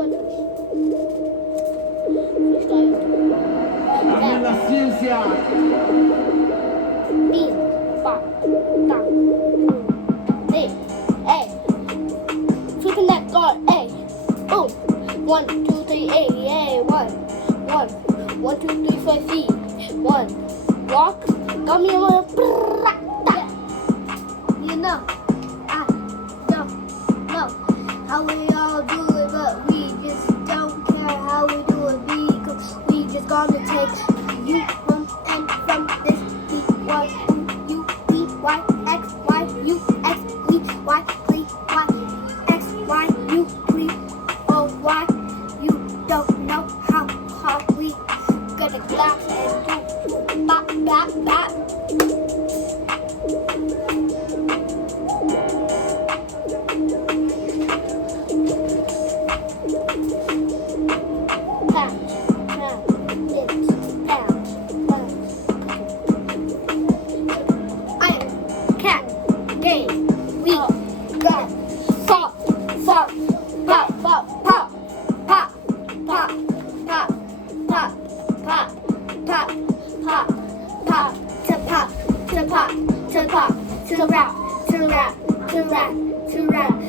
Dame la ciencia. Bing, bop, bop, hey, hey. Flipping that guard, hey. Boom. 1, 2, 3, hey, hey. 1, 2, 3, 5 feet. 1. Walk. Got me on a. You know, I don't know how we all do it, but we just don't care how we do it because we just gonna take you from and from this B Y U B Y X Y U X E Y 3 Y X Y U 3 oh Y. You don't know how hard we gonna Glock and do bop bop bop. To rap, to rap, to rap, to rap, to rap.